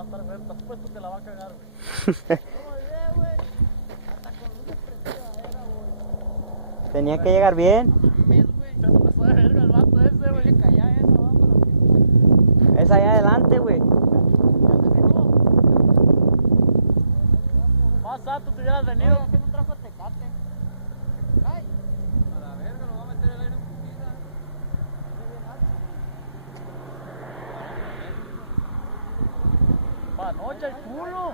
va a estar bueno, estás puesto que la va a cagar, güey. Tenía que llegar bien. Se pasó de verga el vato ese, güey. Es allá adelante, güey. Más alto te hubieras venido. ¿Qué no trajo Tecate? Ay. A la verga, lo va a meter el aire en putiza. Panocha el culo.